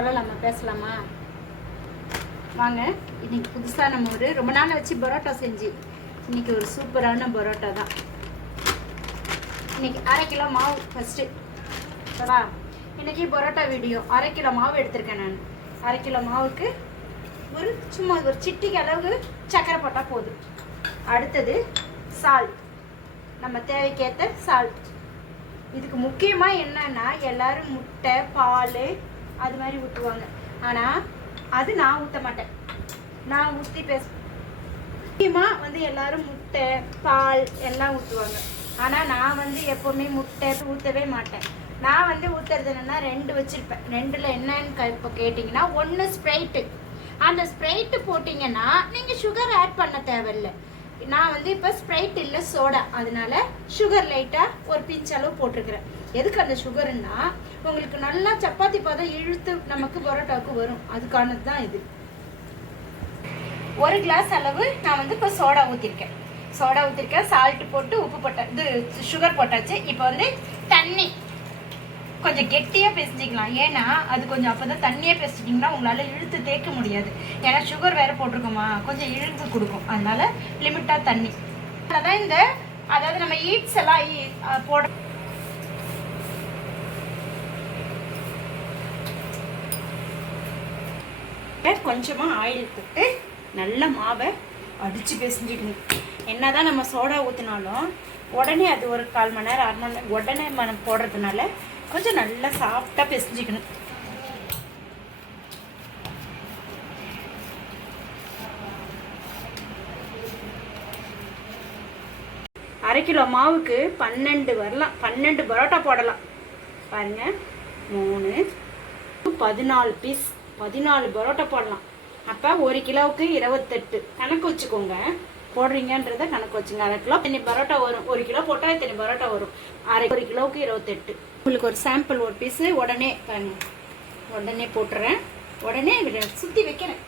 சொல்லலாமா, பேசலாமா? வாங்க. இன்னைக்கு புதுசாக நம்ம ரொம்ப நாள் வச்சு பரோட்டா செஞ்சு இன்னைக்கு ஒரு சூப்பரான பரோட்டா தான். இன்னைக்கு 1/2 கிலோ மாவு ஃபஸ்ட்டு இன்னைக்கு பரோட்டா வீடியோ. 1/2 கிலோ மாவு எடுத்திருக்கேன் நான். 1/2 கிலோ மாவுக்கு சும்மா ஒரு சிட்டிக்கு அளவு சர்க்கரை போட்டால் போதும். அடுத்தது சால்ட், நம்ம தேவைக்கேற்ற சால்ட். இதுக்கு முக்கியமாக என்னன்னா, எல்லாரும் முட்டை பால் அது மாதிரி ஊற்றுவாங்க. ஆனால் அது நான் ஊற்ற மாட்டேன். நான் ஊற்றி முக்கியமாக எல்லாரும் முட்டை பால் எல்லாம் ஊற்றுவாங்க. ஆனால் நான் எப்போவுமே முட்டை ஊற்றவே மாட்டேன். நான் ஊற்றுறது என்னென்னா 2 வச்சுருப்பேன். 2ல் என்னன்னு இப்போ கேட்டிங்கன்னா, 1 ஸ்ப்ரைட்டு. அந்த ஸ்ப்ரைட்டு போட்டிங்கன்னா நீங்கள் சுகர் ஆட் பண்ண தேவையில்லை. நான் இப்போ ஸ்ப்ரைட் இல்லை சோடா, அதனால சுகர் லைட்டாக ஒரு பிஞ்ச் அளவு போட்டிருக்கிறேன். எதுக்கு அந்த சுகருன்னா, உங்களுக்கு நல்லா சப்பாத்தி பதம் இழுத்து நமக்கு பரோட்டாவுக்கு வரும். அதுக்கானது தான் இது. 1 கிளாஸ் அளவு நான் இப்போ சோடா ஊற்றிருக்கேன். சால்ட் போட்டு உப்பு போட்டேன், இது சுகர் போட்டாச்சு. இப்போ தண்ணி கொஞ்சம் கெட்டியாக பிசைஞ்சிக்கலாம். ஏன்னா அது கொஞ்சம் அப்போ தான் தண்ணியாக பிசைச்சிட்டிங்கன்னா உங்களால் இழுத்து தேய்க்க முடியாது. ஏன்னா சுகர் வேறு போட்டிருக்கோமா, கொஞ்சம் இழுத்து கொடுக்கும். அதனால லிமிட்டாக தண்ணி. அதான் அதாவது நம்ம ஈட்ஸ் எல்லாம் போட கொஞ்சமாக ஆயில் போட்டு நல்லா மாவை அடித்து பிசைஞ்சிக்கணும். என்னதான் நம்ம சோடா ஊற்றினாலும் உடனே அது ஒரு 1/4 மணி நேரம் 1/2 மணி நேரம் உடனே நம்ம போடுறதுனால கொஞ்சம் நல்லா சாஃப்டாக பிசைஞ்சிக்கணும். அரை கிலோ மாவுக்கு 12 வரலாம், 12 பரோட்டா போடலாம். பாருங்க, 3 14 பீஸ், 14 பரோட்டா போடலாம். அப்போ 1 கிலோவுக்கு 28 கணக்கு வச்சுக்கோங்க. போடுறீங்கன்றத கணக்கு வச்சுங்க. 1/2 கிலோ இத்தனை பரோட்டா வரும். 1 கிலோ போட்டால் இத்தனை பரோட்டா வரும். 1 கிலோவுக்கு 28. உங்களுக்கு ஒரு சாம்பிள் ஒரு பீஸு உடனே பாருங்க, உடனே போட்டுறேன். உடனே சுற்றி வைக்கிறேன்.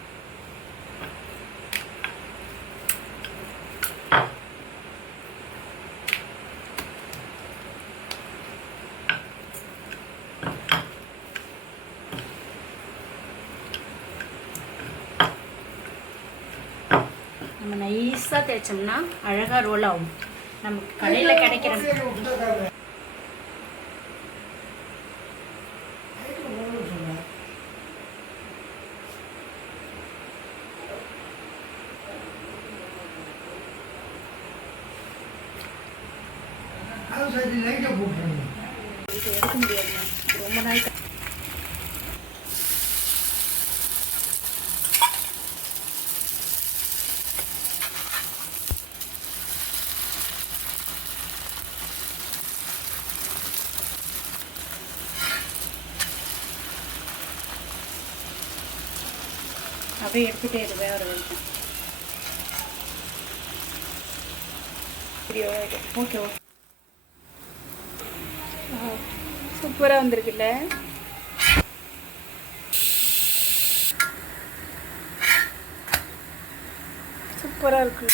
நம்ம நைஸாக தேய்ச்சோம்னா அழகாக ரோல் ஆகும். நமக்கு கடையில் கிடைக்கிற எடுக்க முடியாது. ரொம்ப நாள் அப்படியே எடுத்துகிட்டே இருவேன். ஒரு வரைக்கும் ஓகே ஓகே. சூப்பராக வந்திருக்குல்ல. சூப்பராக இருக்கு.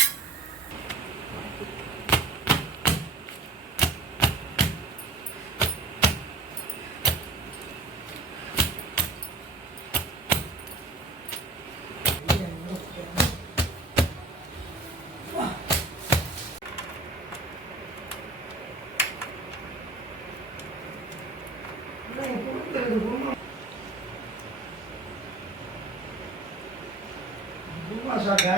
Rumah saja.